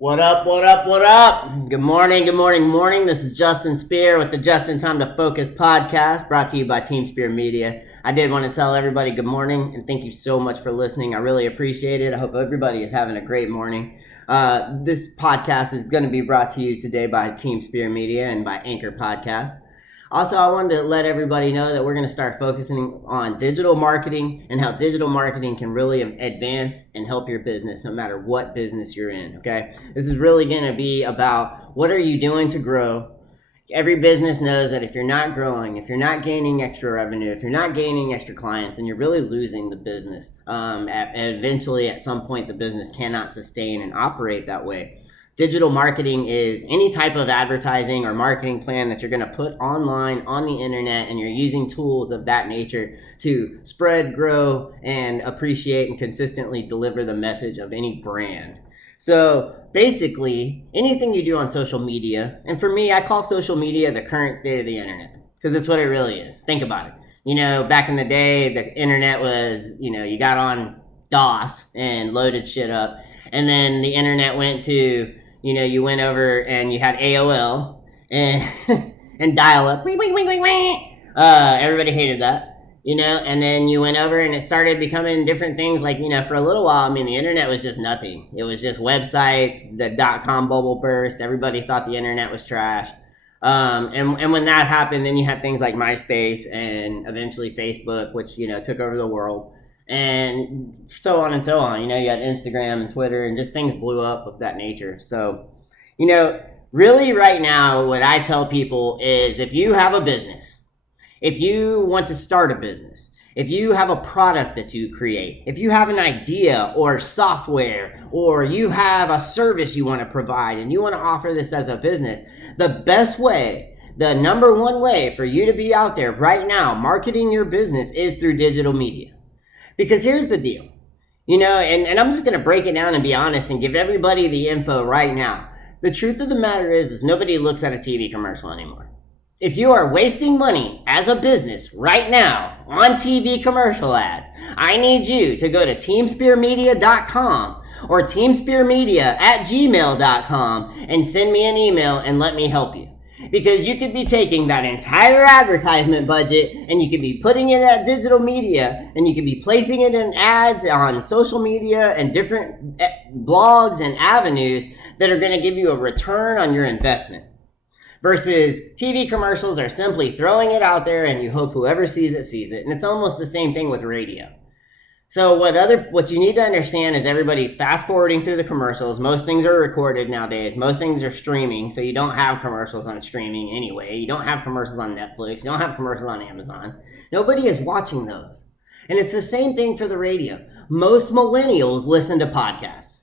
What up, what up, what up? Good morning, good morning, morning. This is Justin Spear with the Just in Time to Focus podcast brought to you by Team Spear Media. I did want to tell everybody good morning and thank you so much for listening. I really appreciate it. I hope everybody is having a great morning. This podcast is going to be brought to you today by Team Spear Media and by Anchor Podcast. Also, I wanted to let everybody know that we're going to start focusing on digital marketing and how digital marketing can really advance and help your business no matter what business you're in, okay? This is really going to be about what are you doing to grow. Every business knows that if you're not growing, if you're not gaining extra revenue, if you're not gaining extra clients, then you're really losing the business. Eventually, at some point, the business cannot sustain and operate that way. Digital marketing is any type of advertising or marketing plan that you're going to put online on the internet, and you're using tools of that nature to spread, grow, and appreciate and consistently deliver the message of any brand. So basically, anything you do on social media, and for me, I call social media the current state of the internet because it's what it really is. Think about it. You know, back in the day, the internet was, you got on DOS and loaded shit up, and then the internet went to you went over and you had AOL and and dial-up. Everybody hated that, and then you went over and it started becoming different things like, for a little while, the internet was just nothing. It was just websites, the .com bubble burst. Everybody thought the internet was trash. And when that happened, then you had things like MySpace and eventually Facebook, which, took over the world. And so on and so on. You had Instagram and Twitter and just things blew up of that nature. So, really right now, what I tell people is if you have a business, if you want to start a business, if you have a product that you create, if you have an idea or software, or you have a service you want to provide and you want to offer this as a business, the best way, the number one way for you to be out there right now marketing your business is through digital media. Because here's the deal, and I'm just going to break it down and be honest and give everybody the info right now. The truth of the matter is nobody looks at a TV commercial anymore. If you are wasting money as a business right now on TV commercial ads, I need you to go to teamspearmedia.com or teamspearmedia@gmail.com and send me an email and let me help you. Because you could be taking that entire advertisement budget and you could be putting it at digital media and you could be placing it in ads on social media and different blogs and avenues that are going to give you a return on your investment. Versus TV commercials are simply throwing it out there and you hope whoever sees it sees it. And it's almost the same thing with radio. So what you need to understand is everybody's fast forwarding through the commercials. Most things are recorded nowadays. Most things are streaming, so you don't have commercials on streaming anyway. You don't have commercials on Netflix. You don't have commercials on Amazon. Nobody is watching those. And it's the same thing for the radio. Most millennials listen to podcasts.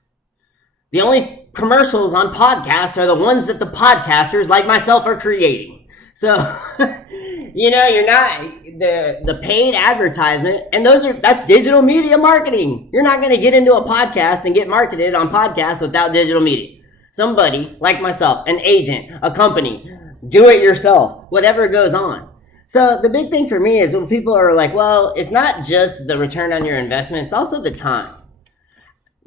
The only commercials on podcasts are the ones that the podcasters like myself are creating. So you're not the paid advertisement, and that's digital media marketing. You're not going to get into a podcast and get marketed on podcasts without digital media. Somebody like myself, an agent, a company, do it yourself, whatever goes on. So the big thing for me is when people are like, well, it's not just the return on your investment, it's also the time.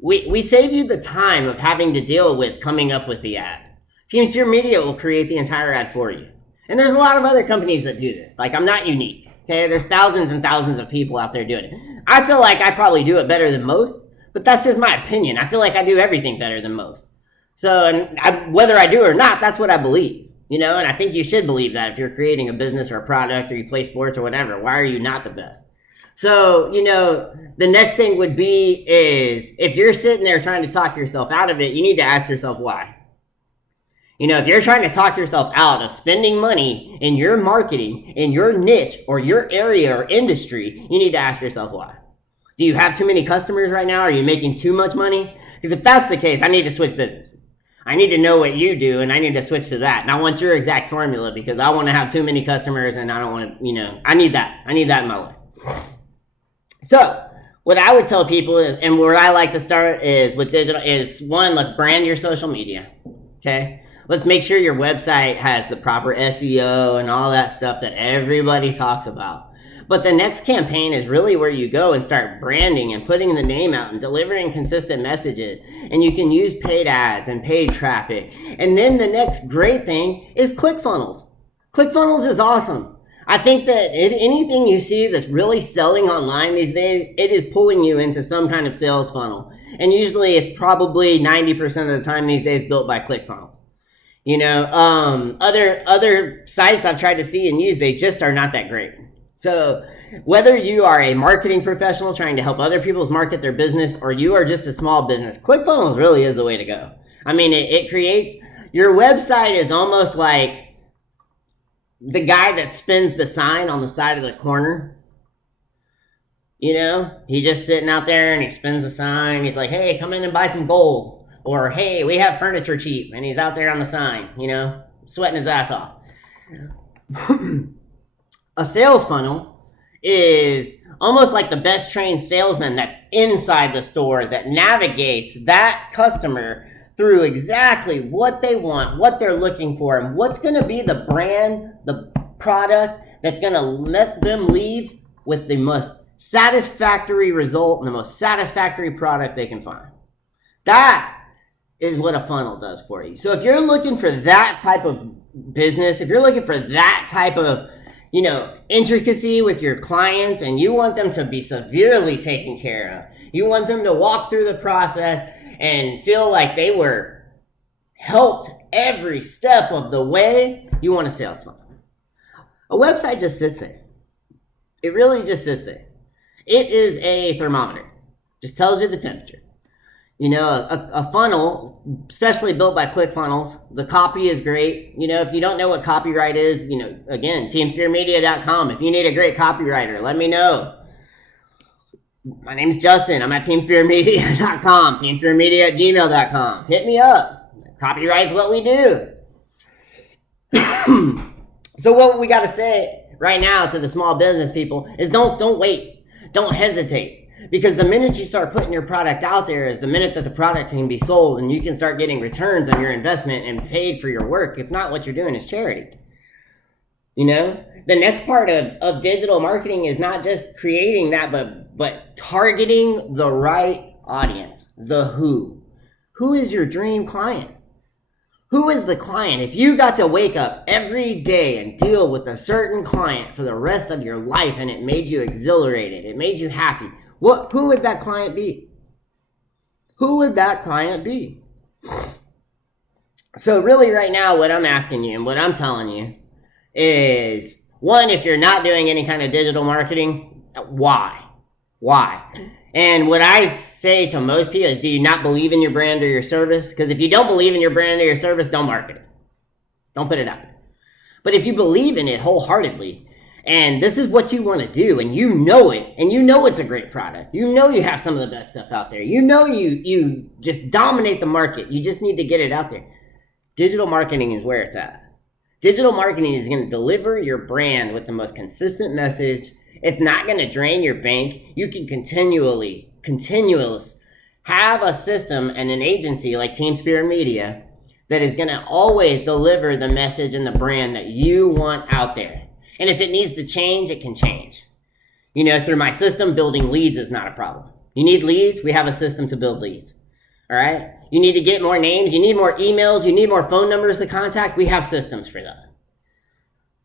We save you the time of having to deal with coming up with the ad. Team Spear Media will create the entire ad for you. And there's a lot of other companies that do this. Like, I'm not unique, okay? There's thousands and thousands of people out there doing it. I feel like I probably do it better than most, but that's just my opinion. I feel like I do everything better than most. So, whether I do or not, that's what I believe, and I think you should believe that if you're creating a business or a product or you play sports or whatever. Why are you not the best? So, the next thing would be is if you're sitting there trying to talk yourself out of it, you need to ask yourself why. If you're trying to talk yourself out of spending money in your marketing, in your niche or your area or industry, you need to ask yourself why. Do you have too many customers right now? Are you making too much money? Because if that's the case, I need to switch businesses. I need to know what you do and I need to switch to that. And I want your exact formula because I want to have too many customers and I don't want to, I need that. I need that in my life. So what I would tell people is, and where I like to start is with digital, is one, let's brand your social media, okay? Let's make sure your website has the proper SEO and all that stuff that everybody talks about. But the next campaign is really where you go and start branding and putting the name out and delivering consistent messages. And you can use paid ads and paid traffic. And then the next great thing is ClickFunnels. ClickFunnels is awesome. I think that anything you see that's really selling online these days, it is pulling you into some kind of sales funnel. And usually it's probably 90% of the time these days built by ClickFunnels. Other sites I've tried to see and use, they just are not that great. So whether you are a marketing professional trying to help other people market their business, or you are just a small business, ClickFunnels really is the way to go. I mean, it creates, your website is almost like the guy that spins the sign on the side of the corner. He's just sitting out there and he spins the sign. He's like, hey, come in and buy some gold. Or, hey, we have furniture cheap. And he's out there on the sign, sweating his ass off. A sales funnel is almost like the best trained salesman that's inside the store that navigates that customer through exactly what they want, what they're looking for, and what's going to be the brand, the product that's going to let them leave with the most satisfactory result and the most satisfactory product they can find. That is what a funnel does for you. So if you're looking for that type of business, if you're looking for that type of intricacy with your clients, and you want them to be severely taken care of, you want them to walk through the process and feel like they were helped every step of the way, you want a sales funnel. A website just sits there. It really just sits there. It is a thermometer. Just tells you the temperature. A funnel, especially built by ClickFunnels, the copy is great. If you don't know what Copywrite is, again, teamspearmedia.com. If you need a great copywriter, let me know. My name's Justin. I'm at teamspearmedia.com, teamspearmedia@gmail.com. Hit me up. Copyright's what we do. So what we got to say right now to the small business people is don't wait. Don't hesitate. Because the minute you start putting your product out there is the minute that the product can be sold and you can start getting returns on your investment and paid for your work. If not, what you're doing is charity. The next part of digital marketing is not just creating that, but targeting the right audience. The who. Who is your dream client? Who is the client? If you got to wake up every day and deal with a certain client for the rest of your life and it made you exhilarated, it made you happy, who would that client be? Who would that client be? So really right now, what I'm asking you and what I'm telling you is, one, if you're not doing any kind of digital marketing, why? And what I say to most people is, do you not believe in your brand or your service? Because if you don't believe in your brand or your service, don't market it. Don't put it out there. But if you believe in it wholeheartedly, and this is what you want to do, and you know it, and you know it's a great product, you know you have some of the best stuff out there, you know you just dominate the market, you just need to get it out there. Digital marketing is where it's at. Digital marketing is going to deliver your brand with the most consistent message. It's not going to drain your bank. You can continuous have a system and an agency like Team Spirit Media that is going to always deliver the message and the brand that you want out there. And if it needs to change, it can change. Through my system, building leads is not a problem. You need leads, we have a system to build leads. All right? You need to get more names, you need more emails, you need more phone numbers to contact, we have systems for that.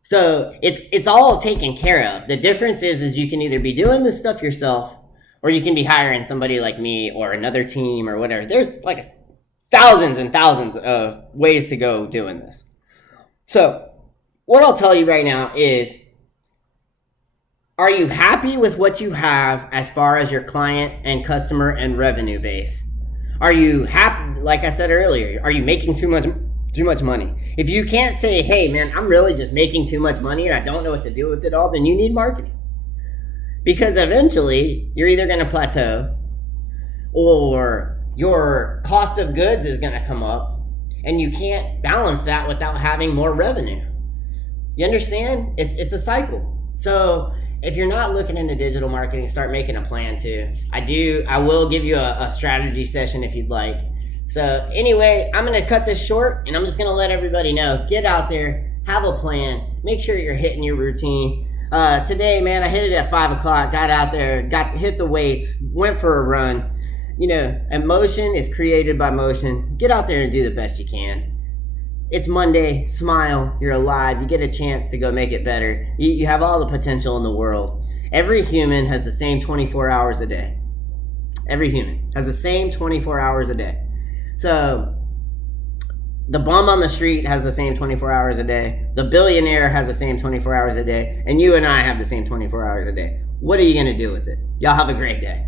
So it's all taken care of. The difference is you can either be doing this stuff yourself, or you can be hiring somebody like me or another team or whatever. There's like thousands and thousands of ways to go doing this. So what I'll tell you right now is, are you happy with what you have as far as your client and customer and revenue base? Are you happy, like I said earlier, are you making too much money? If you can't say, hey man, I'm really just making too much money and I don't know what to do with it all, then you need marketing. Because eventually you're either going to plateau, or your cost of goods is going to come up and you can't balance that without having more revenue. You understand? It's a cycle. So if you're not looking into digital marketing, start making a plan too. I will give you a strategy session if you'd like. So anyway, I'm going to cut this short and I'm just going to let everybody know, get out there, have a plan, make sure you're hitting your routine. Today, man, I hit it at 5 o'clock. Got out there, hit the weights, went for a run. Emotion is created by motion. Get out there and do the best you can. It's Monday. Smile. You're alive. You get a chance to go make it better. You have all the potential in the world. Every human has the same 24 hours a day. Every human has the same 24 hours a day. So the bum on the street has the same 24 hours a day. The billionaire has the same 24 hours a day. And you and I have the same 24 hours a day. What are you going to do with it? Y'all have a great day.